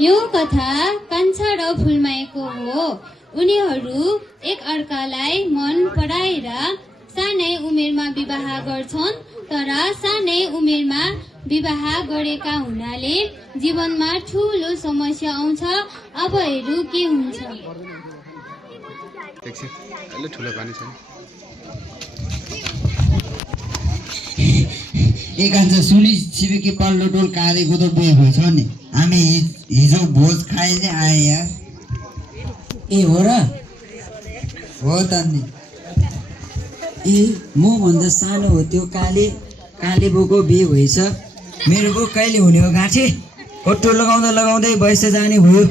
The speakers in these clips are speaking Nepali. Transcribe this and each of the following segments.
यो कथा कान्छा र फुलमायाको हो। उनीहरू एक अर्कालाई मन पराएर सानै उमेरमा विवाह गर्छन्। तर सानै उमेरमा विवाह गरेका हुनाले जीवनमा ठूलो समस्या आउँछ। अब हेरौँ के हुन्छ। एक आज सुनि छिमेकी पल्लो टोल कालेको त बिहे छ नि। हामी हिजो भोज खाइ नै आए यार। ए हो र? हो त नि। ए म भन्दा सानो हो त्यो काले बोको बिहे भएछ। मेरो बो कहिले हुने हो गाँठे? कट्टो लगाउँदा लगाउँदै भएछ जाने भयो।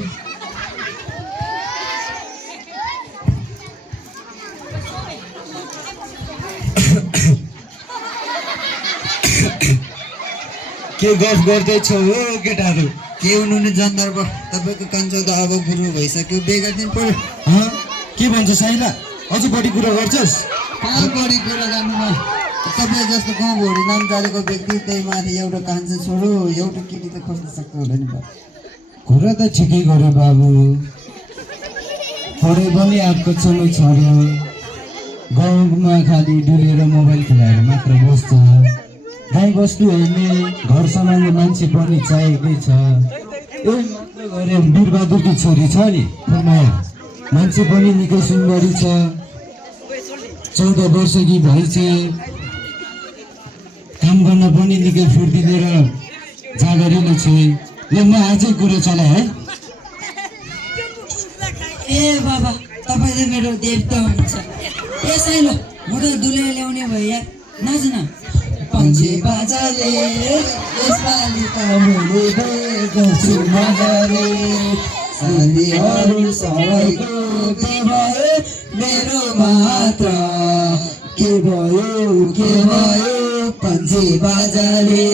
के गफ गर्दैछौ हो केटाहरू? के हुनु नि जन्दर्ब? तपाईँको कान्छो त अब बुढो भइसक्यो, बिहे गरिदिनु पर्यो। के भन्छ साइला? अझ बढी कुरा गर्छस्? कहाँ बढी कुरा गर्नुमा? तपाईँ जस्तो गाउँ भोडी नाम जानेको व्यक्ति त्यही माथि एउटा कान्छो छोरो एउटा केटी त खोज्न सक्छ होला नि। कुरा त ठिकै गर्यो बाबु। पढे पनि आएको समय छोड्यो। गाउँमा खालि डुलेर मोबाइल खेलाएर मात्र बस्छ। गाई बस्तु हेर्ने घर सम्हाल्ने मान्छे पनि चाहिएकै छ। ए मात्र गरे वीरबहादुरकी छोरी छ नि फुलमाया, मान्छे पनि निकै सुन्दरी छ। 14 वर्षकी भएछ। काम गर्न पनि निकै फुर्तिलो र जागरिलो छ। ल म आजै कुरा चला है। ए बाबा तपाईँले मेरो देवता हुनुहुन्छ। ए साइलो म त दुले ल्याउने भयो यार, नाच न। पन्छे बाजाले यसपालि त मैले गर्छु मजाले। साथीहरू सबैको के भयो मेरो मात्र के भयो पन्छे बाजाले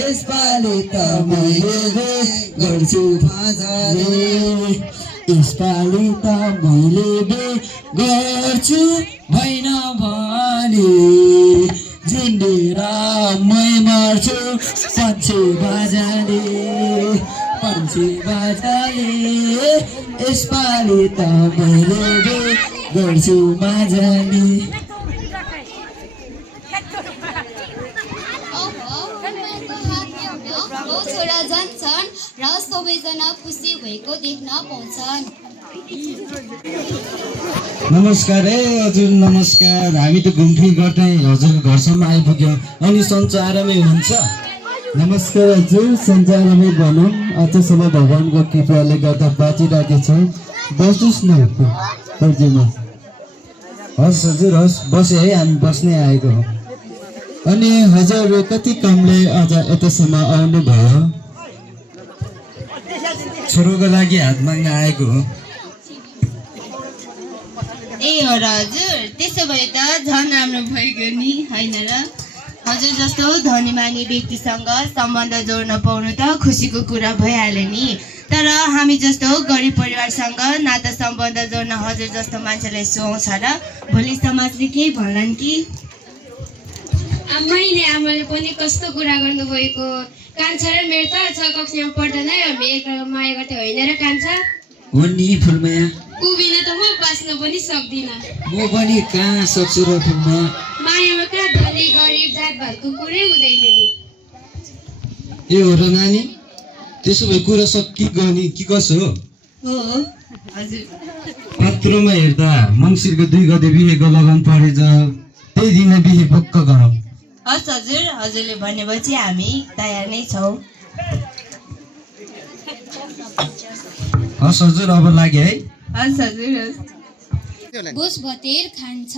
यसपालि त मैले गर्छु मजाले। यसपालि त मैले गर्छु भएन भने जिन्डेरा मै मर्छु पन्छे बाजाले। यसपालि त मैले गर्छु मजाले। छोरा जान्छन् र सबैजना खुसी भएको देख्न पाउँछन्। नमस्कार है हजुर, नमस्कार। हामी त घुमफिर गर्दै हजुर घरसम्म आइपुग्यौँ। अनि सन्चो आरामै हुनुहुन्छ? नमस्कार हजुर, सन्चो आरामै भनौँ। आजसम्म भगवान्को कृपाले गर्दा बाँचिराखेछौँ। बस्नुहोस् न पर्जीमा। हस् हजुर हस्, बसे है, हामी बस्नै आएको हो। अनि हजुर कति कामले आज यतासम्म आउनु भयो? छोरोको लागि हात माग्न आएको हो। ए हो र हजुर, त्यसो भए त झन् राम्रो भइगयो नि, होइन र? हजुर जस्तो धनीमानी व्यक्तिसँग सम्बन्ध जोड्न पाउनु त खुसीको कुरा भइहाल्यो नि। तर हामी जस्तो गरिब परिवारसँग नाता सम्बन्ध जोड्न हजुर जस्तो मान्छेलाई सुहाउँछ र? भोलि समाजले केही भन्लान् कि? आमाले पनि कस्तो कुरा गर्नुभएको। कान्छा र मेरो त 6 कक्षामा पढ्दा नै हामी एकअर्कामा माया गर्थे, होइन र कान्छा? हो नि फुलमाया, ऊ बिना त म बाँच्न पनि सक्दिनँ। म पनि कहाँ सक्छु र फुलमाया। मायामा कहाँ धनी गरिब जातभातको कुरै हुँदैन नि। ए हो र नानी? त्यसो भए कुरा सकी गर्ने कि कसो हो? हो हजुर। पत्रमा हेर्दा मङ्सिरको 2 गते बिहेको लगन परेछ। त्यही दिन बिहे पक्क गरौँ। हस् हजुर, हजुरले भनेपछि हामी तयार नै छौँ। हस् हजुर, अब लाग्यो है। हस् हजुर हस्। बोस भतेर खान्छ।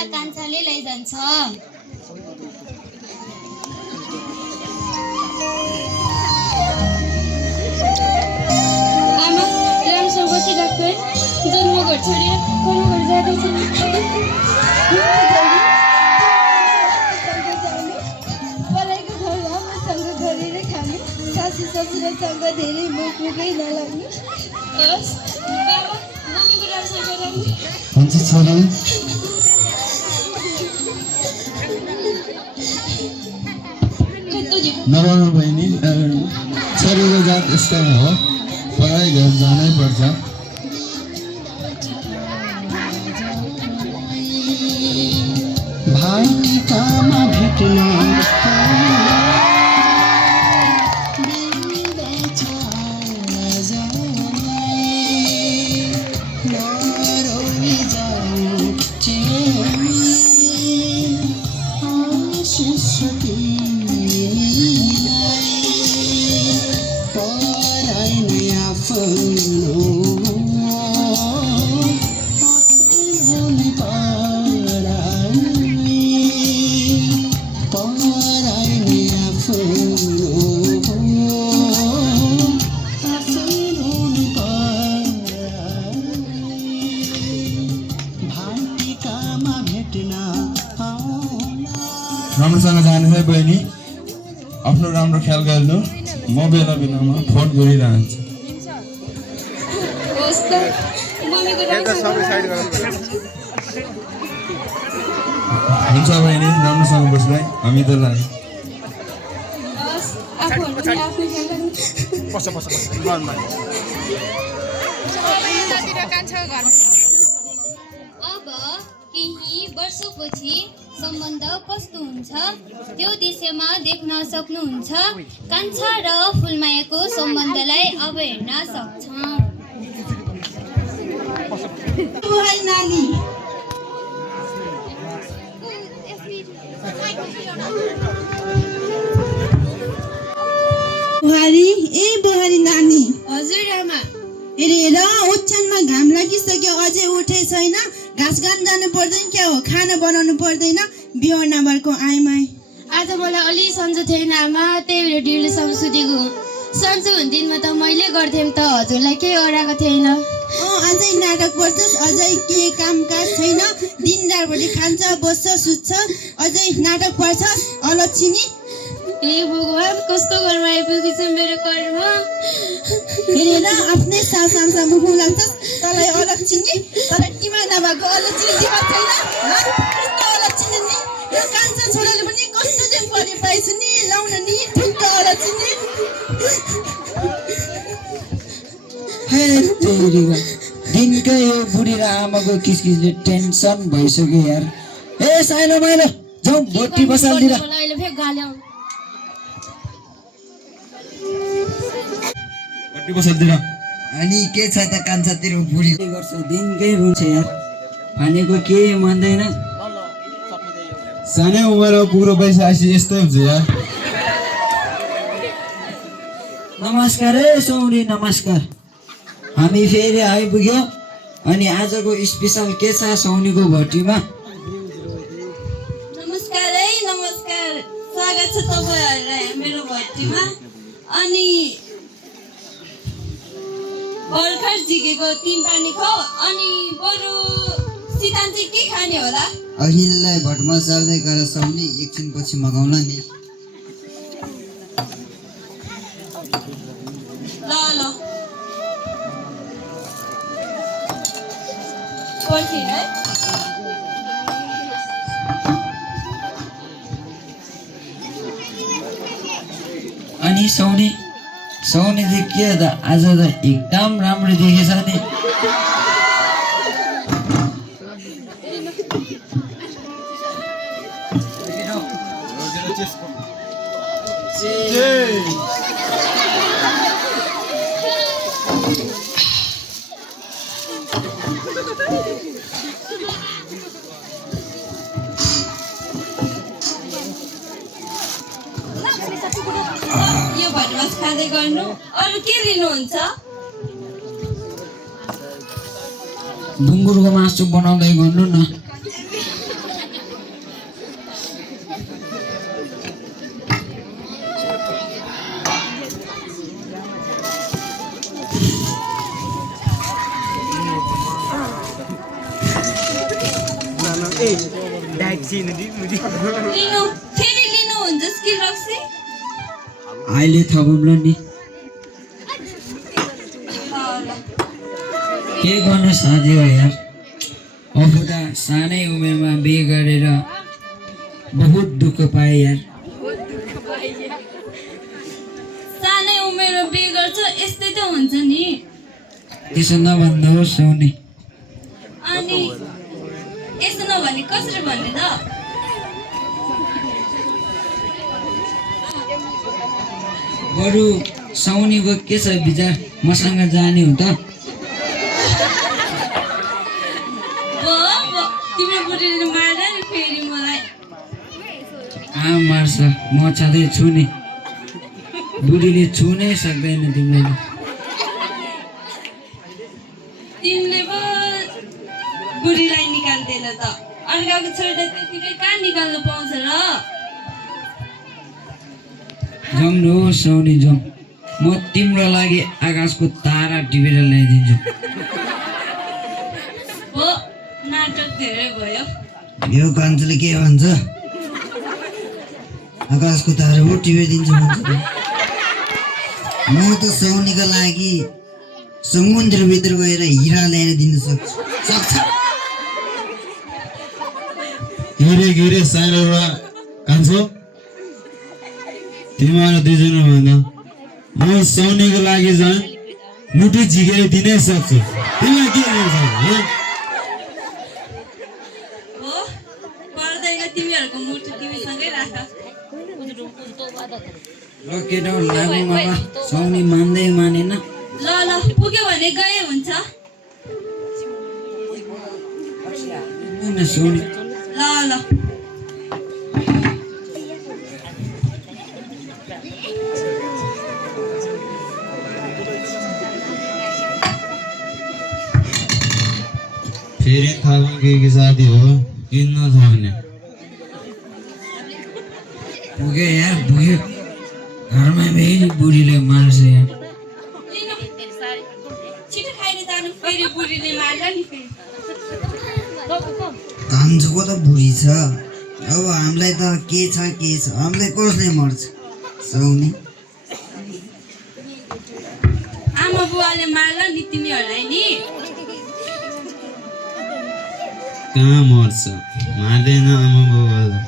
बेला कान्छाले लैजान्छ। आमा राम्रोसँग बसिरहेको है, जन्म घर छोडेर कर्म घर जाँदैछ। पढाइको घर राम्रोसँग गरेर खानु, सासू ससुरासँग धेरै मुखमुखै नलाग्नु। हस् बाबा मम्मीको राम्रोसँग गराउनु। हुन्छ छोरी। नराम्रो बहिनी, छोरीको जात यस्तो हो, पढाइ घर जानै पर्छ। भाइटिकामा भेट्न राम्रोसँग जाने है बहिनी, आफ्नो राम्रो ख्याल गर्नु। म बेला बेलामा फोन गरिरहन्छु। होस् त मम्मीको राम्रोसँग हुन्छ बहिनी, राम्रोसँग बस्नु है, हामी त लाग्यो। हस् आफूहरू पनि आफ्नो ख्याल गर्नु। अब केही वर्षपछि सम्बन्ध कस्तो हुन्छ त्यो दृश्यमा देख्न सक्नुहुन्छ। कान्छा र फुलमायाको सम्बन्धलाई अब हेर्न सक्छौँ। नानी बुहारी, ए बुहारी नानी। हजुर आमा। हेर ओछ्यानमा घाम लागिसक्यो, अझै उठे छैन। घाँस गान जानु पर्दैन क्या हो, खाना बनाउनु पर्दैन। बिहान नभएको आइमाई। आज मलाई अलि सन्चो थिएन आमा, त्यही भएर ढिलोसम्म सुतेको। सन्चो हुने दिनमा त मैले गर्थेँ त हजुरलाई केही अराएको थिएन। अझै नाटक पर्छस्, अझै के कामकाज छैन। दिनरातभरि खान्छ बस्छ सुत्छ, अझै नाटक पर्छस् अलक्षिनी। हे भगवान, कस्तो घरमा आइपुगेछ मेरो कर्म। हेरेर आफ्नै सासमा मुख लाग्छस्, तँलाई अलक्षिनी। तर दिमाग नभएको अलक्षिनी दिमाग छैन। कस्तो अलक्षिनी नि, यो कान्छा छोराले पनि कस्तो दिन परि पाइछ नि, लाउन नि ठुल्क अलक्षिनी। हे तेरीको दिनकै यो बुढी र आमाको किसकिसले टेन्सन भइसक्यो यार। ए साइलो माइलो जाउँ भोटी बसालतिर। अहिले फेरि गाल्यो। अनि के छ त कान्छातिर बुढी के गर्छ, दिनकै रुन्छ यार, भनेको के मान्दैन। सानै उमेरमा पुग्रो भइसकेपछि यस्तै हुन्छ यार। नमस्कार है सौरी, नमस्कार। हामी फेरि आइपुग्यो। अनि आजको स्पेसल के छ सौनीको भट्टीमा? नमस्कार है, नमस्कार। स्वागत छ तपाईँहरूलाई मेरो भट्टीमा। अनि भर्खर झिकेको 3 पानी खाऊ, अनि बरु सितान चाहिँ के खाने होला? अहिललाई भटमा सर्दै गएर सौनी एकछिनपछि मगाउला नि। ल ल पर्खिन है। अनि सौनी चाहिँ के हो त, आज त एकदम राम्रो देखेछ नि। यो भटमास खाँदै गर्नु, अरू के लिनुहुन्छ? ढुङ्गुरको मासु बनाउँदै गर्नु न। लिनु फेरि लिनुहुन्छ कि रक्सी अहिले थपौँला नि के गर्नु साथी हो यार अफू त सानै उमेरमा बिहे गरेर बहुत दुःख पाएँ यार सानै उमेरमा बिहे गर्छ यस्तै त हुन्छ नि त्यसो नभन्नुहोस् सोनी अनि यसो नभने कसरी भन्ने त बरु साउनीको के छ विचार मसँग जाने हो त तिम्रो बुढीले मार्दा नि फेरि मलाई मार्छ म छँदै छु नि बुढीले छुनै सक्दैन तिमीले तिमीले पो बुढीलाई निकाल्दैन त अर्काको छोरी त त्यतिकै कहाँ निकाल्नु पाउँछ र जाउँ न हो साउनी जाउँ म तिम्रो लागि आकाशको तारा टिपेर ल्याइदिन्छु हो नाटक धेरै भयो यो कान्छोले के भन्छ आकाशको तारा हो टिपिदिन्छु भन्छ म त सौनीको लागि समुद्रभित्र गएर हिरा ल्याएर दिन सक्छ घिरे सानो र कान्छो तिमीहरू दुईजना भन्दा म सौनीको लागि झन् मुटु झिकेर दिनै सक्छु तिमीलाई के गर्छ हो पर्दैन तिमीहरूको मुटु तिमीसँगै राख ल केटा लागौँ अब साउनी मान्दै मानेन ल ल पुग्यो भने गए हुन्छ साउनी ल ल फेरि थाहा के साथी हो किन नथाउने पुग्यो यार पुग्यो घरमा फेरि बुढीले मार्छ यार छिटो खाएर जानु फेरि बुढीले मार्ला नि फेरि कान्छोको त बुढी छ अब हामीलाई त के छ हामीलाई कसले मर्छ सौनी आमा बुवाले मार्ला नि तिमीहरूलाई नि कहाँ मर्छ मार्दैन आमा बाबाले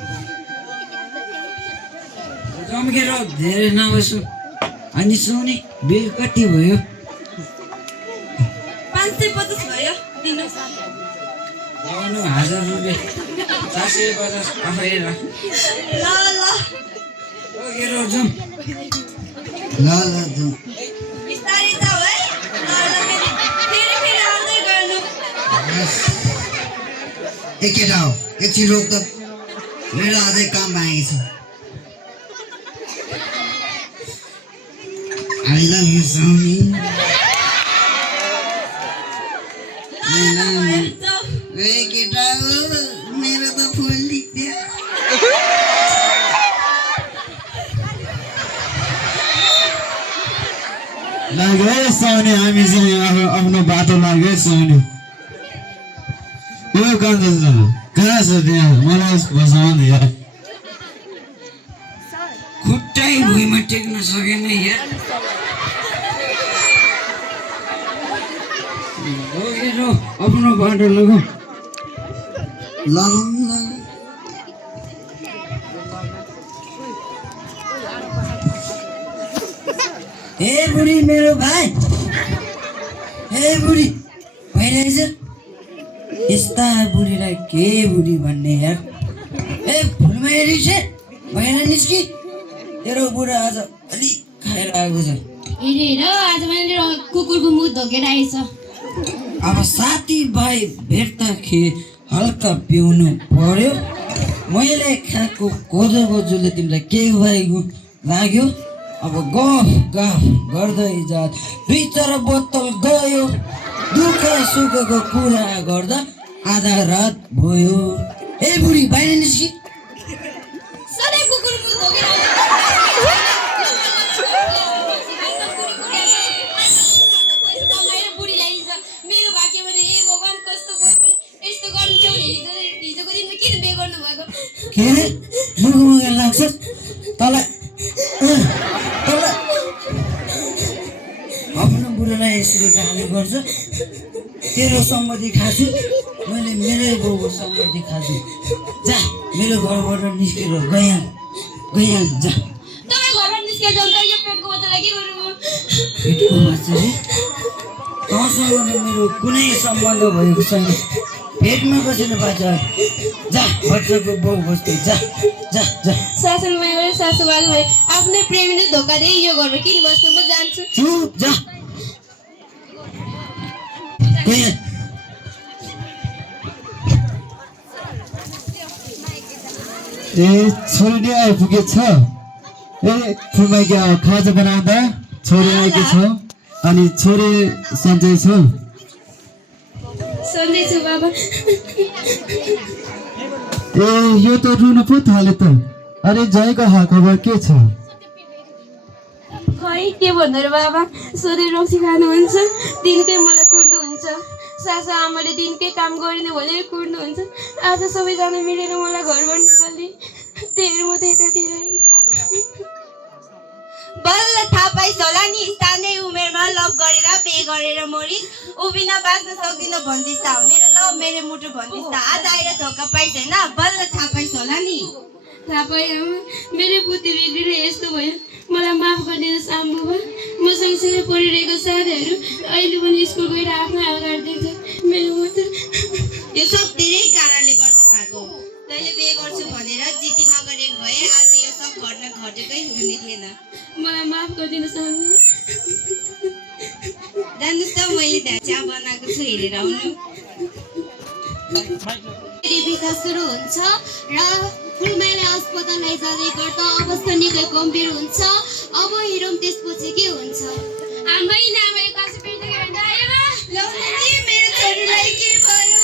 जम्केर धेरै नबस्छु अनि सोनी बिल कति भयो 550 भयो दिनु लाउनु 1000 रुपियाँ 450 आफै राख ल ल लगेर जाउँ ल जाउँ बिस्तारै जाऊ है ल ल फेरि आउँदै गर्नु ए केटा हो एकछिन रोक त मेरो अझै काम बाँकी छ I love you, Sony. ए केटा हो मेरो त फुल लिख्यो लाग्यो साउने हामीसँग आफ्नो बाटो लाग्यो साउने यो कान्छ कहाँ छ त्यहाँ मलाई बसाउन यार खुट्टै भुइँमा टेक्न सकेन यार लगेर आफ्नो बाटो लगाऊ लगाउँ ए बुढी मेरो भाइ ए बुढी भइरहेछ यस्ता बुढीलाई के बुढी भन्ने यार ए फुलमा हेरिस भएन निस्कि तेरो बुढा आज अलिक खाएर आएको छ हेर आज मैले कुकुरको मुख धोकेर आएछ अब साथीभाइ भेट्दाखेरि हल्का पिउनु पर्यो मैले खाएको कोदोको जुले तिमीलाई के भएको लाग्यो अब गफ गर्दै जात भित्र बोतल गयो दुःख सुखको कुरा गर्दा आधा रात भयो ए बुढी बाहिर निस्कि सधैँ कुकुर मुख धोकेर बुढी ल्याइन्छ मेरो भाग्य भने हे भगवान् कस्तो यस्तो गर्नु थियो भने हिजोको दिन भएको के अरे मुखमा लाग्छ तँलाई तँलाई आफ्नो बुढोलाई यसरी गाली गर्छ तेरो सम्पत्ति खाछु मैले मेरै बाउको सम्पत्ति खाछु जा मेरो घरबाट निस्केर गइहाल जा तपाईँ घरबाट निस्केर जाउँ त यो पेटको बच्चालाई के गर्नु पेटको बच्चाले तँसँग मेरो कुनै सम्बन्ध भएको छैन पेटमा बसेर बाचा जा बच्चाको बाउ बस्दै जा सासुमा गएर सासुबाल भए आफ्नै प्रेमीले धोका दिए यो घरमा किन बस्नु म जान्छु चुप जा गइहाल ए छोरी नै आइपुगेछ ए फुलमाइकी खाजा बनाउँदा छोरी आएकी छ अनि छोरी सन्चै छ सन्चै बाबा ए यो त रुनु पो थाल्यो त अरे जयको खबर के छ खै के भन्नु र बाबा सोधे रक्सी खानुहुन्छ दिनकै मलाई कुट्नुहुन्छ सासु आमाले दिनकै काम गरिने भनेर कुट्नुहुन्छ आज सबैजना मिलेर मलाई घरबाट निकाल्ने त्यही म त्यतातिर बल्ल थाहा पाइस् होला नि सानै उमेरमा लभ गरेर बे गरेर मरिस् उभिन बाँच्न सक्दिन भन्दिस् त मेरो लभ मेरो मुटु भन्दिस् त आज आएर धोका पाइस् होइन बल्ल थाहा पाइस् होला नि थाहा पाएँ आमा मेरो बुद्धि बिग्रेर यस्तो भयो मलाई माफ गरिदिनुहोस् आम्बुबा म सँगसँगै पढिरहेको साथीहरू अहिले पनि स्कुल गएर आफ्नो अगाडि देख्छ मेरो मात्र यो सब धेरै कारणले गर्दा भएको तैँले बे गर्छु भनेर जिती नगरेको भए आज यो सब घटना घटेकै हुने थिएन मलाई माफ गरिदिनुहोस् आम्बु जान्नुहोस् त मैले ढाँचा बनाएको छु हेरेर आउनु विकास सुरु हुन्छ र फुलमाइला अस्पताल लैजाँदै गर्दा अवस्था निकै गम्भीर हुन्छ अब हेरौँ त्यसपछि के हुन्छ आमै नामै कासी पिन्दै मेरो छोरीलाई के भयो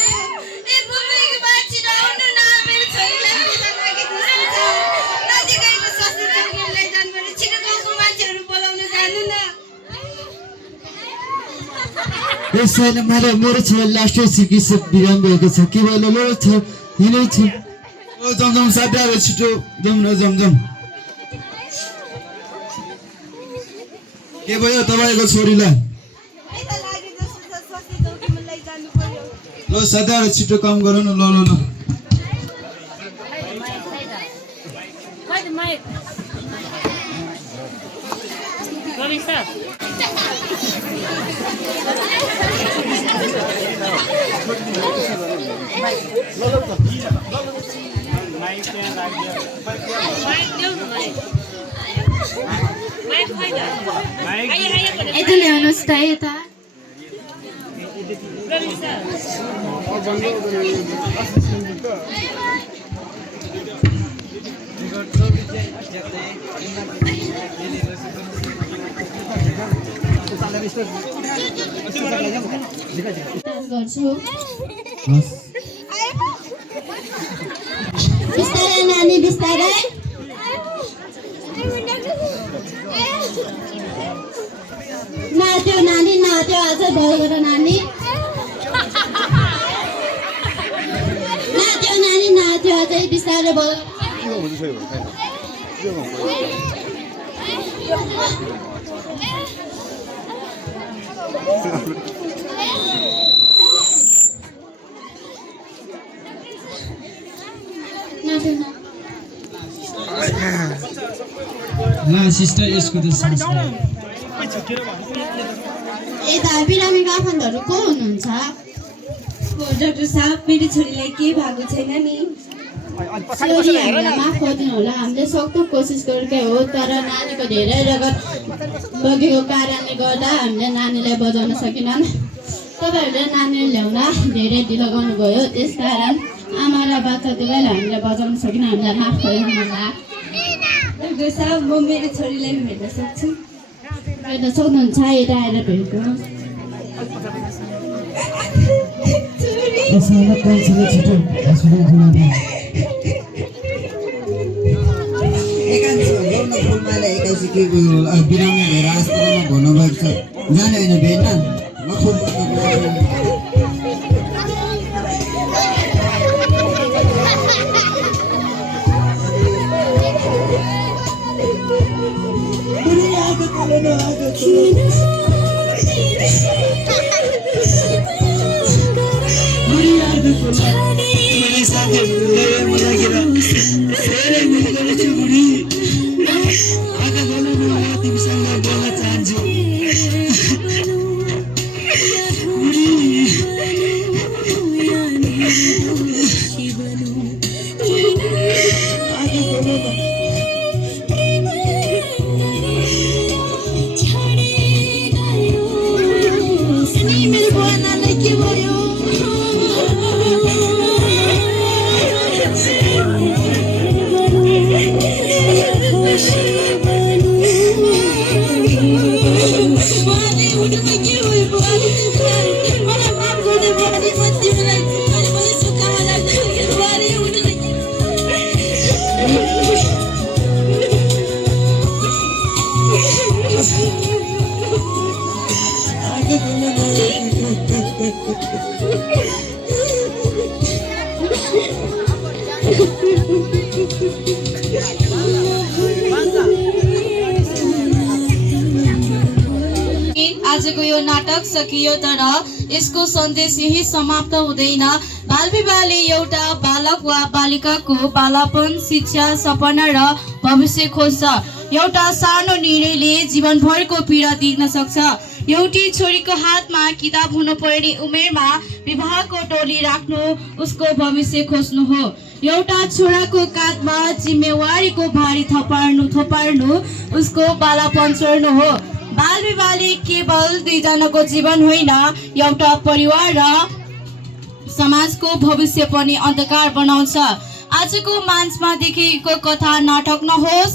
ए बुबैको बाछी आउनु न मेरो छोरीलाई बिना लागि दुस्छ नजिकैको ससुर चौकीलाई जानु पर्यो छिटो गाउँको मान्छेहरू बोलाउन जानु न यसैन मेरो छोरा लास्टै चिकित्सक बिराम भएको छ के भयो ल छ हिँडै छु ओ जमजम साथीहरू छिटो जाउँ न जमजम के भयो तपाईँको छोरीलाई ल साथीहरू छिटो काम गरौँ न ल यता ल्याउनुहोस् त यता गर्छु बिस्तारै नानी बिस्तारै नाच्यो नानी नाच्यो अझ भएर नानी नाच्यो नानी नाच्यो अझै बिस्तारै भयो सिस्टर यसको त सास यता बिरामीको आफन्तहरू को हुनुहुन्छ डाक्टर साहब मेरो छोरीलाई केही भएको छैन नि छोरी हामीलाई माफ गरिदिनु होला हामीले सक्दो कोसिस गरेकै हो तर नानीको धेरै रगत बगेको कारणले गर्दा हामीले नानीलाई बचाउन सकेनन् तपाईँहरूले नानी ल्याउन धेरै ढिलो गर्नुभयो त्यसकारण आमा र बाच्चा दुवैलाई हामीले बचाउन सकेन हामीलाई माफ गरिदिनु होला डाक्टर साहब म मेरो छोरीलाई भेट्न सक्छु भेट्न सक्नुहुन्छ यता आएर भेट्नु एकाएसी के बिरामी भएर अस्पतालमा भन्नुभएको छ जाने होइन भेट्न म फुल मलाई साथीहरू लागेर धेरै गुली गरेछु बुढी आँखा खोल्नु म तिमीसँग बोल्न चाहन्छु आजको यो नाटक सकियो तर यसको सन्देश यही समाप्त हुँदैन। बालविवाहले एउटा बालक वा बालिकाको बालापन, शिक्षा, सपना र भविष्य खोज्छ। एउटा सानो निर्णयले जीवनभरको पीडा दिन सक्छ। एउटी छोरीको हातमा किताब हुनुपर्ने उमेरमा विवाहको टोली राख्नु उसको भविष्य खोज्नु हो। एउटा छोराको काँधमा जिम्मेवारीको भारी थपार्नु उसको बालापन चोर्नु हो। बाल विवाहले केवल दुईजनाको जीवन होइन, एउटा परिवार र समाजको भविष्य पनि अन्धकार बनाउँछ। आजको मञ्चमा देखेको कथा नाटक नहोस्,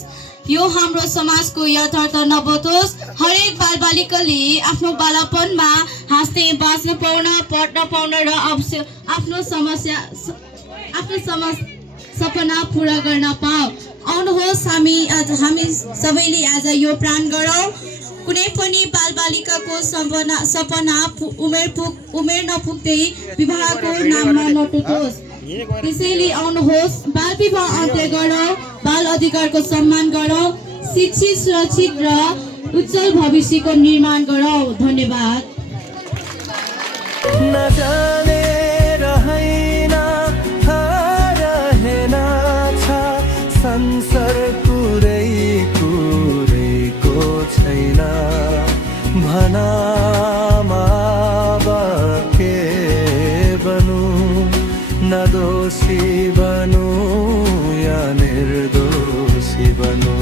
यो हाम्रो समाजको यथार्थ नबोधोस्। हरेक बालबालिकाले आफ्नो बालापनमा हाँस्दै बाँच्न पाउन, पढ्न पाउन र आफ्नो सपना पुरा गर्न पाऊ। आउनुहोस् हामी सबैले आज यो प्रण गरौँ। कुनै पनि बालबालिकाको सपना उमेर नपुग्दै विवाहको नाममा नटुटोस्। त्यसैले आउनुहोस्, बाल विवाह अन्त्य गरौँ, बाल अधिकारको सम्मान गरौँ, शिक्षित, सुरक्षित र उज्जवल भविष्यको निर्माण गरौँ। धन्यवाद। संसार कुरैको छैन भनामा के बनु निर्दोषी बनु या निर्दोषी बनु।